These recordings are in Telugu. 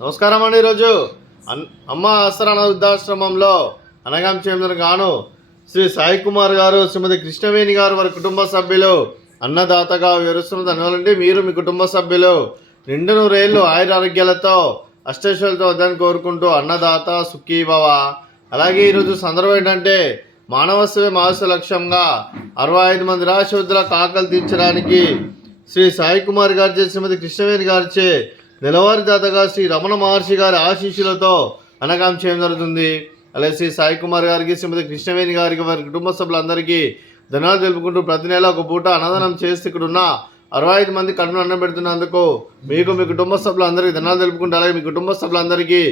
నమస్కారం అండి. ఈరోజు అమ్మ ఆసరా వృద్ధాశ్రమంలో అనగాం చేయందుకు గాను శ్రీ సాయి కుమార్ గారు, శ్రీమతి కృష్ణవేణి గారు, వారి కుటుంబ సభ్యులు అన్నదాతగా వివరిస్తున్న ధన్యవాదాలండి. మీరు మీ కుటుంబ సభ్యులు నిండు నూరేళ్ళు ఆయుర ఆరోగ్యాలతో అష్టైశ్వర్యాలతో వద్దని కోరుకుంటూ అన్నదాత సుఖీ భవ. అలాగే ఈరోజు సందర్భం ఏంటంటే మానవ సేవ మానవ లక్ష్యంగా 65 మంది నిరాశ్రయులకు ఆకలి తీర్చడానికి శ్రీ సాయి కుమార్ గారిచే, శ్రీమతి కృష్ణవేణి గారిచే నెలవారీదాతగా శ్రీ రమణ మహర్షి గారి ఆశీస్సులతో అనగాం చేయడం జరుగుతుంది. అలాగే శ్రీ సాయి కుమార్ గారికి, శ్రీమతి కృష్ణవేణి గారికి, వారి కుటుంబ సభ్యులందరికీ ధన్యవాదాలు తెలుపుకుంటూ ప్రతి నెల ఒక పూట అన్నదానం చేసి ఇక్కడ ఉన్న 65 మంది కడుపును అన్నం పెడుతున్నందుకు మీకు, మీ కుటుంబ సభ్యులందరికీ ధన్యవాదాలు తెలుపుకుంటూ, అలాగే మీ కుటుంబ సభ్యులందరికీ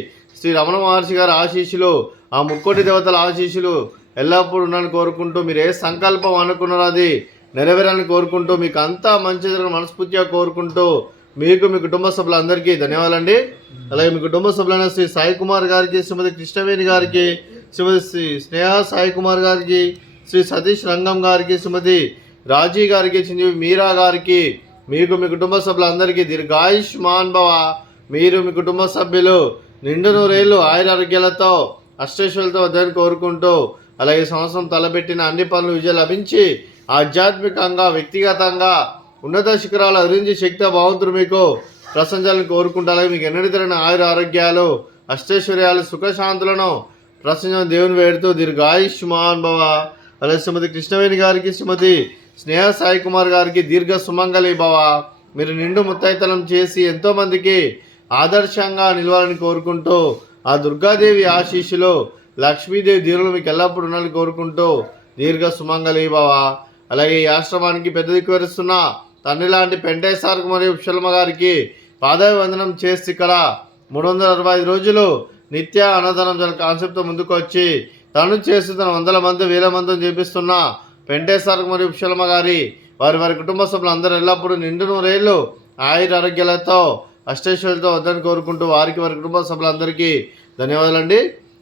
శ్రీ రమణ మహర్షి గారి ఆశీస్సులు, ఆ ముక్కోటి దేవతల ఆశీస్సులు ఎల్లప్పుడూ ఉన్నాను కోరుకుంటూ, మీరు ఏ సంకల్పం అనుకున్నారో అది నెరవేరాలని కోరుకుంటూ, మీకు అంతా మంచి జరగని మనస్ఫూర్తిగా కోరుకుంటూ మీకు, మీ కుటుంబ సభ్యులందరికీ ధన్యవాదాలండి. అలాగే మీ కుటుంబ సభ్యులైన శ్రీ సాయి కుమార్ గారికి, శ్రీమతి కృష్ణవేణి గారికి, శ్రీమతి శ్రీ స్నేహ సాయి కుమార్ గారికి, శ్రీ సతీష్ రంగం గారికి, శ్రీమతి రాజీ గారికి, చిరంజీవి మీరా గారికి, మీకు, మీ కుటుంబ సభ్యులందరికీ దీర్ఘాయుష్మాన్ భవ. మీరు, మీ కుటుంబ సభ్యులు నిండు నూరేళ్ళు ఆయుర ఆరోగ్యాలతో అష్టైశ్వర్యాలతో వద్దని కోరుకుంటూ, అలాగే సంవత్సరం తలపెట్టిన అన్ని పనులు విజయం లభించి ఆధ్యాత్మికంగా, వ్యక్తిగతంగా ఉన్నత శిఖరాలు అధిరించి శక్తి భగవంతుడు మీకు ప్రశంసాలను కోరుకుంటూ, అలాగే మీకు ఎన్నడూ తిరిగిన ఆయుర ఆరోగ్యాలు, అష్టైశ్వర్యాలు, సుఖశాంతులను ప్రశంస దేవుని వేడుతూ దీర్ఘాయుష్మాన్ భవ. అలాగే శ్రీమతి కృష్ణవేణి గారికి, శ్రీమతి స్నేహ సాయి కుమార్ గారికి దీర్ఘ సుమంగళి భవ. మీరు నిండు ముత్తైతనం చేసి ఎంతోమందికి ఆదర్శంగా నిలవాలని కోరుకుంటూ, ఆ దుర్గాదేవి ఆశీస్సులు, లక్ష్మీదేవి దీవులు మీకు ఎల్లప్పుడూ ఉండాలని కోరుకుంటూ దీర్ఘ సుమంగళి భవ. అలాగే ఈ ఆశ్రమానికి పెద్ద దిక్కు వరుస్తున్న తండ్రి లాంటి పెంటేశ్వరకు మరియు ఉషల్మ గారికి పాదాభివందనం చేసి ఇక్కడ 365 రోజులు నిత్య అన్నదానం జన కాన్సెప్ట్తో ముందుకు వచ్చి తను చేస్తూ తన వందల మంది, వేల మందిని చేపిస్తున్న పెంటేశ్వరకు మరియు ఉషల్మ గారి, వారి కుటుంబ సభ్యులందరూ ఎల్లప్పుడూ నిండు నూరేళ్ళు ఆయుర ఆరోగ్యాలతో అష్టైశ్వర్యాలతో వద్దని కోరుకుంటూ వారికి, వారి కుటుంబ సభ్యులందరికీ ధన్యవాదాలండి.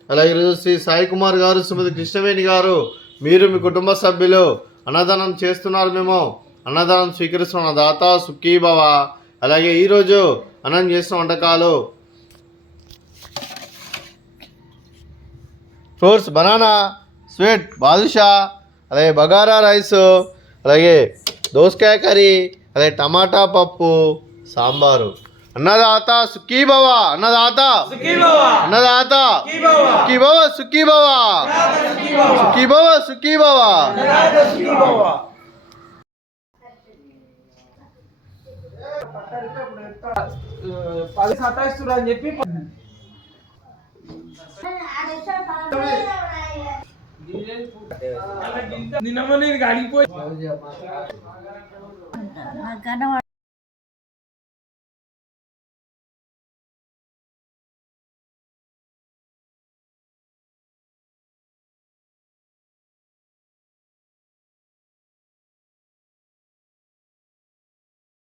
అలాగే ఈరోజు శ్రీ సాయి కుమార్ గారు, శ్రీమతి కృష్ణవేణి గారు, మీరు, మీ కుటుంబ సభ్యులు అన్నదానం చేస్తున్నారు. మేము అన్నదానం స్వీకరిస్తున్న దాత సుఖీ భవ. అలాగే ఈరోజు అన్నం చేసిన వంటకాలు ఫ్రూట్స్, బనానా, స్వీట్, బాదుషా, అలాగే బగారా రైస్, అలాగే దోసకాయ కర్రీ, అలాగే టమాటా పప్పు, సాంబారు. అన్నదాత సుఖీ భవ, అన్నదాత అన్నదాత సుఖీ భవ, సుఖీ భవ, సుఖీ భవ, సుఖీ భవ. 10 27 అని చెప్పి నిన్నమో నేను అడిగిపోయి కనబడ